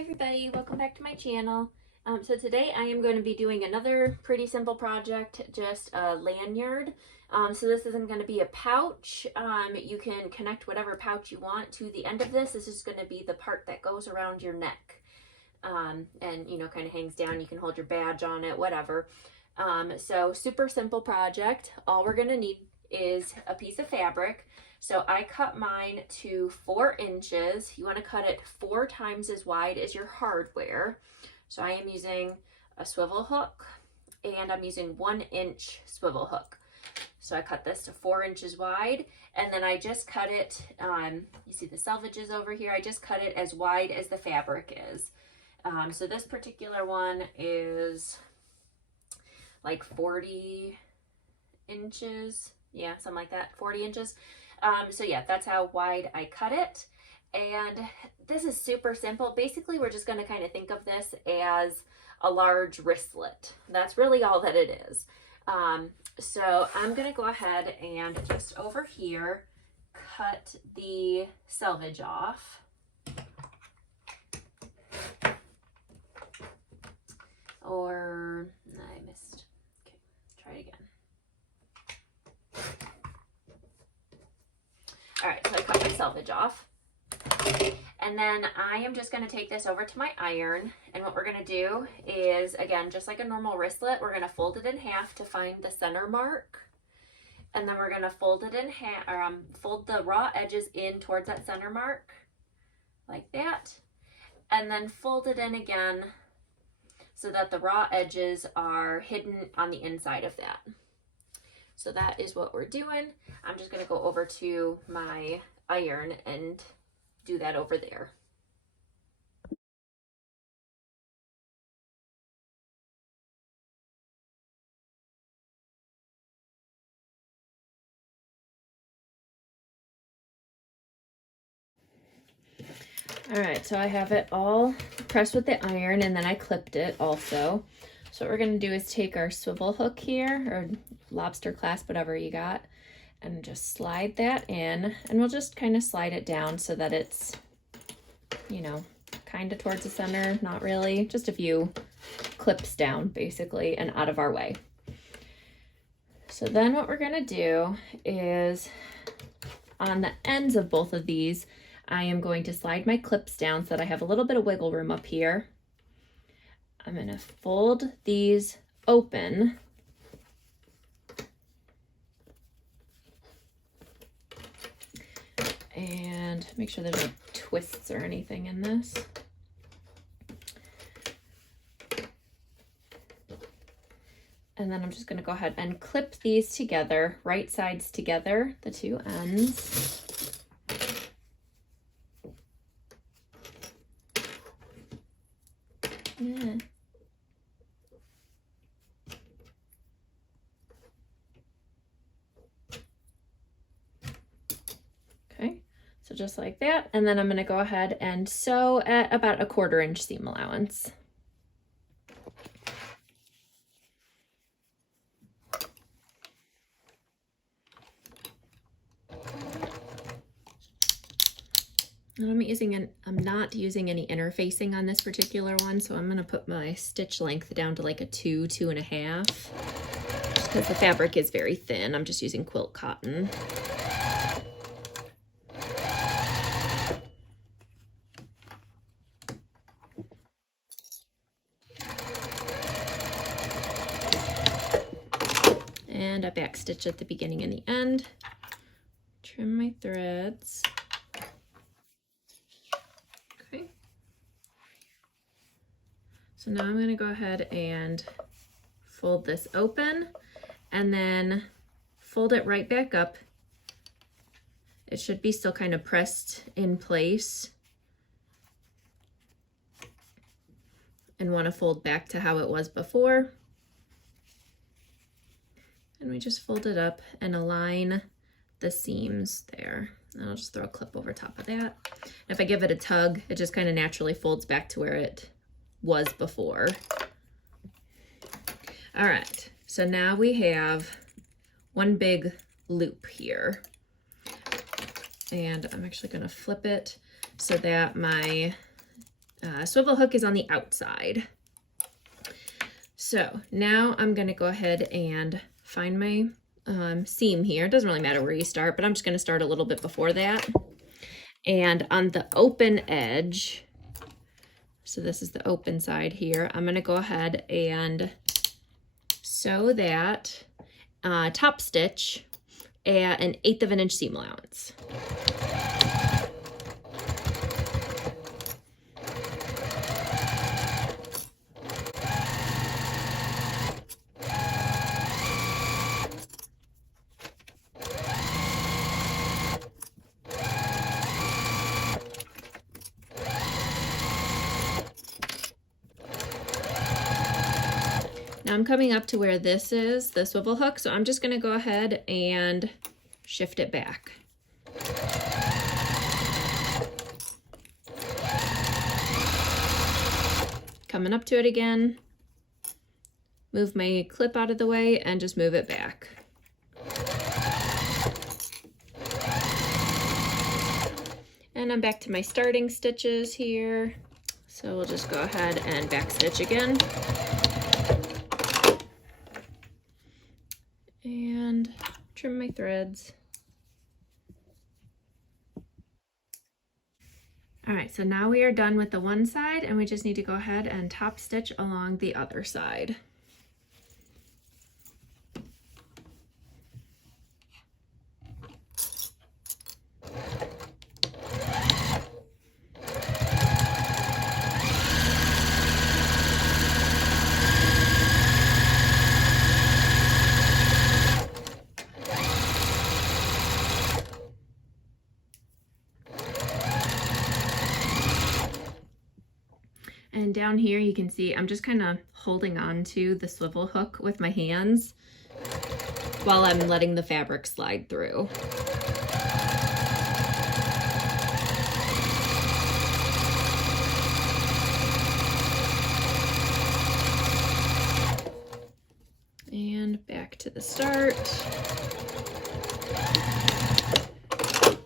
everybody, welcome back to my channel. So today I am going to be doing another pretty simple project, just a lanyard. So this isn't going to be a pouch. You can connect whatever pouch you want to the end of this. This is going to be the part that goes around your neck, and kind of hangs down. You can hold your badge on it, whatever. So super simple project. All we're going to need is a piece of fabric. So I cut mine to 4 inches. You want to cut it 4 times as wide as your hardware. So I am using a swivel hook, and I'm using 1-inch swivel hook. So I cut this to 4 inches wide, and then I just cut it, you see the selvages over here, I just cut it as wide as the fabric is. So this particular one is like 40 inches. Yeah, something like that, 40 inches. So yeah, that's how wide I cut it. And this is super simple. Basically, we're just going to kind of think of this as a large wristlet. That's really all that it is. So I'm going to go ahead and just over here, cut the selvage off. Or, I missed. Okay, try it again. All right, so I cut my selvage off. And then I am just going to take this over to my iron. And what we're going to do is, again, just like a normal wristlet, we're going to fold it in half to find the center mark. And then we're going to fold it in half, or fold the raw edges in towards that center mark, like that. And then fold it in again so that the raw edges are hidden on the inside of that. So that is what we're doing. I'm just going to go over to my iron and do that over there. All right, so I have it all pressed with the iron, and then I clipped it also. So what we're going to do is take our swivel hook here, or lobster clasp, whatever you got, and just slide that in, and we'll just kind of slide it down so that it's, kind of towards the center, not really, just a few clips down basically and out of our way. So then what we're going to do is on the ends of both of these, I am going to slide my clips down so that I have a little bit of wiggle room up here. I'm going to fold these open. And make sure there's no twists or anything in this. And then I'm just going to go ahead and clip these together, right sides together, the two ends. Yeah. Okay, so just like that. And then I'm going to go ahead and sew at about 1/4 inch seam allowance. I'm not using any interfacing on this particular one, so I'm going to put my stitch length down to like a 2.5, because the fabric is very thin. I'm just using quilt cotton. And I back stitch at the beginning and the end. Trim my threads. Okay. So now I'm going to go ahead and fold this open and then fold it right back up. It should be still kind of pressed in place, and want to fold back to how it was before. And we just fold it up and align the seams there. And I'll just throw a clip over top of that. If I give it a tug, it just kind of naturally folds back to where it was before. All right, so now we have one big loop here. And I'm actually going to flip it so that my swivel hook is on the outside. So now I'm going to go ahead and find my seam here. It doesn't really matter where you start, but I'm just going to start a little bit before that. And on the open edge, so this is the open side here, I'm going to go ahead and sew that top stitch at 1/8 of an inch seam allowance. Now I'm coming up to where this is, the swivel hook, so I'm just going to go ahead and shift it back. Coming up to it again, move my clip out of the way and just move it back. And I'm back to my starting stitches here, so we'll just go ahead and back stitch again. And trim my threads. All right, so now we are done with the one side and we just need to go ahead and top stitch along the other side. And down here you can see I'm just kind of holding on to the swivel hook with my hands while I'm letting the fabric slide through. And back to the start.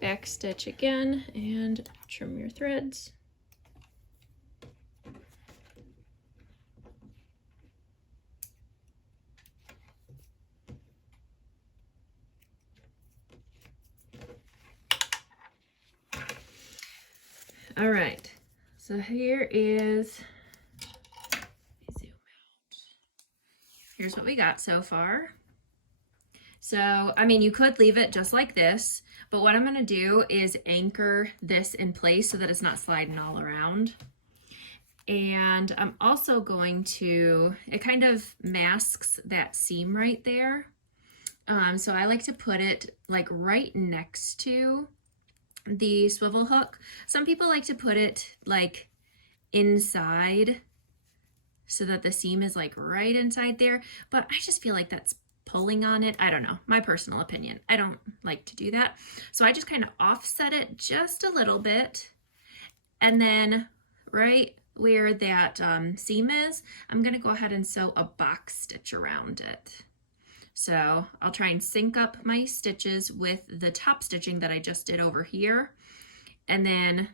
Back stitch again and trim your threads. All right, so here is, zoom out. Here's what we got so far. So, I mean, you could leave it just like this, but what I'm gonna do is anchor this in place so that it's not sliding all around. And I'm also going to, it kind of masks that seam right there. So I like to put it like right next to the swivel hook. Some people like to put it like inside so that the seam is like right inside there, but I just feel like that's pulling on it. I don't know, my personal opinion. I don't like to do that. So I just kind of offset it just a little bit, and then right where that seam is, I'm gonna go ahead and sew a box stitch around it. So I'll try and sync up my stitches with the top stitching that I just did over here. And then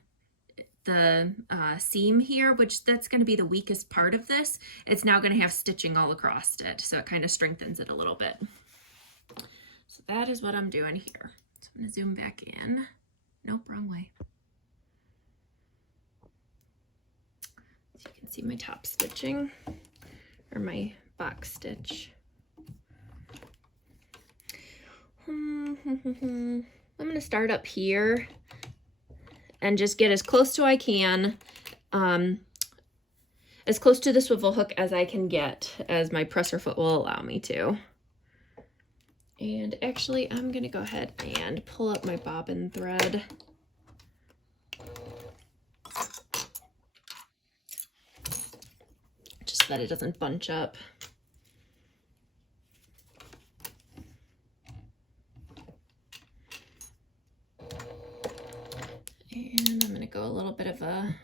the seam here, which that's going to be the weakest part of this, it's now going to have stitching all across it. So it kind of strengthens it a little bit. So that is what I'm doing here. So I'm going to zoom back in. Nope, wrong way. So you can see my top stitching, or my box stitch. I'm going to start up here and just get as close to I can, as close to the swivel hook as I can get, as my presser foot will allow me to. And actually, I'm going to go ahead and pull up my bobbin thread. Just so that it doesn't bunch up. And I'm going to go a little bit of a,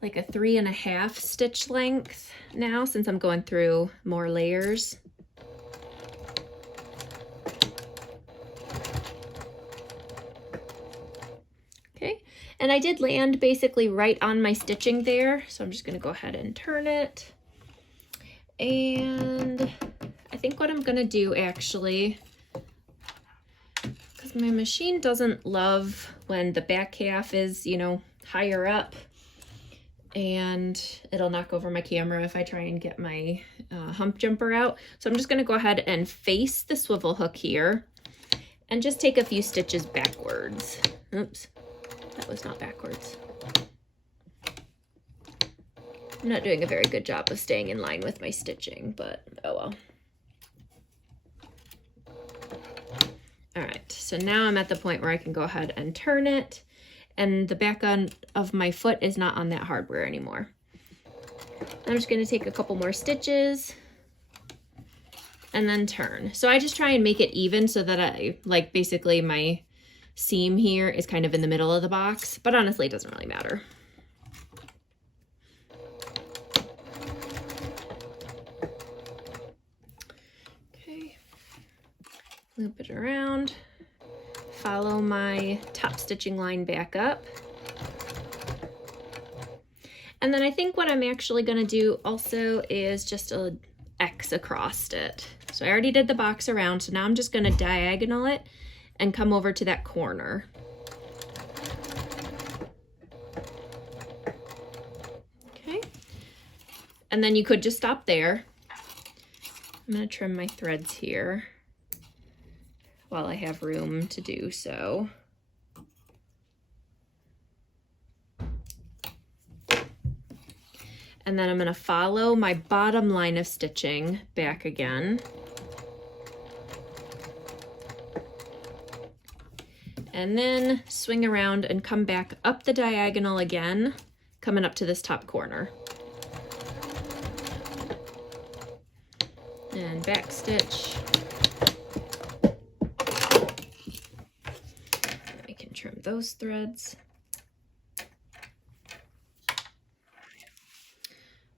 like a 3.5 stitch length now, since I'm going through more layers. Okay, And I did land basically right on my stitching there, so I'm just gonna go ahead and turn it. And I think what I'm gonna do actually, because my machine doesn't love when the back half is, you know, higher up, and it'll knock over my camera if I try and get my hump jumper out. So I'm just gonna go ahead and face the swivel hook here and just take a few stitches backwards. Oops, that was not backwards. I'm not doing a very good job of staying in line with my stitching, but oh well. All right, so now I'm at the point where I can go ahead and turn it, and the back end of my foot is not on that hardware anymore. I'm just gonna take a couple more stitches and then turn. So I just try and make it even so that I, like, basically my seam here is kind of in the middle of the box, but honestly, it doesn't really matter. Okay, loop it around, follow my top stitching line back up. And then I think what I'm actually gonna do also is just a X across it. So I already did the box around, so now I'm just gonna diagonal it and come over to that corner. Okay, and then you could just stop there. I'm gonna trim my threads here while I have room to do so. And then I'm gonna follow my bottom line of stitching back again. And then swing around and come back up the diagonal again, coming up to this top corner. And back stitch. I can trim those threads.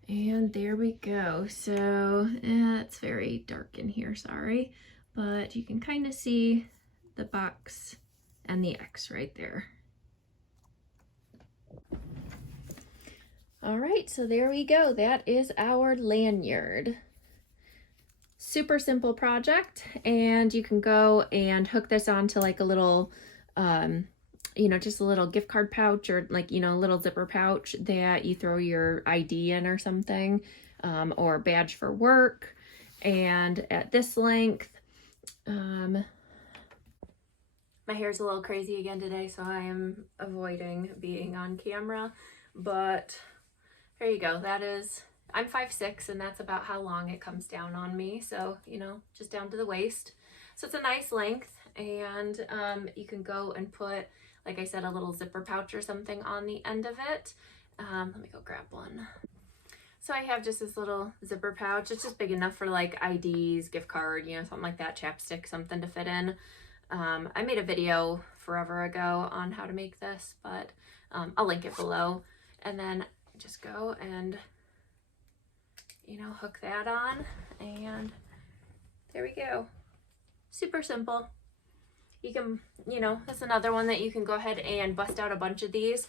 And there we go. So it's very dark in here, sorry, but you can kind of see the box and the X right there. All right, so there we go. That is our lanyard. Super simple project, and you can go and hook this onto like a little, you know, just a little gift card pouch, or like, you know, a little zipper pouch that you throw your ID in or something, or badge for work. And at this length, my hair's a little crazy again today, so I am avoiding being on camera, but there you go. That is, I'm 5'6", and that's about how long it comes down on me. So, you know, just down to the waist. So it's a nice length, and you can go and put, like I said, a little zipper pouch or something on the end of it. Let me go grab one. So I have just this little zipper pouch. It's just big enough for like IDs, gift card, you know, something like that, chapstick, something to fit in. I made a video forever ago on how to make this, but I'll link it below. And then just go and, you know, hook that on, and there we go. Super simple. You can, you know, that's another one that you can go ahead and bust out a bunch of these.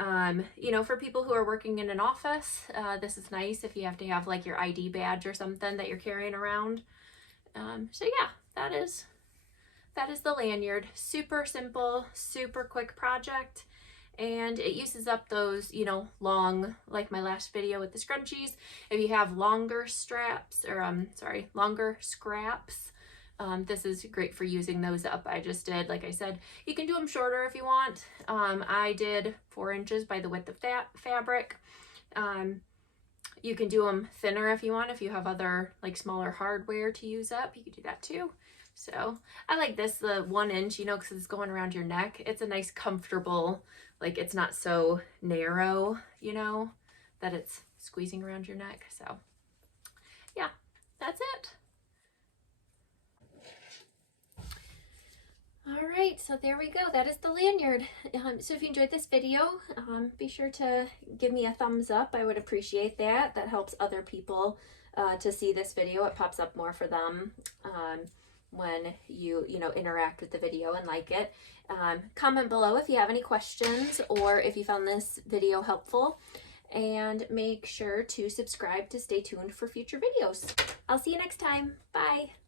You know, for people who are working in an office, this is nice if you have to have like your ID badge or something that you're carrying around. So yeah, that is the lanyard. Super simple, super quick project. And it uses up those, you know, long, like my last video with the scrunchies. If you have longer straps, or longer scraps, this is great for using those up. I just did, like I said, you can do them shorter if you want. I did 4 inches by the width of that fabric. You can do them thinner if you want. If you have other like smaller hardware to use up, you could do that too. So I like this, the 1 inch, you know, because it's going around your neck. It's a nice, comfortable, like it's not so narrow, you know, that it's squeezing around your neck. So yeah, that's it. All right, so there we go. That is the lanyard. So if you enjoyed this video, be sure to give me a thumbs up. I would appreciate that. That helps other people to see this video. It pops up more for them when you interact with the video and like it. Comment below if you have any questions or if you found this video helpful, and make sure to subscribe to stay tuned for future videos. I'll see you next time. Bye.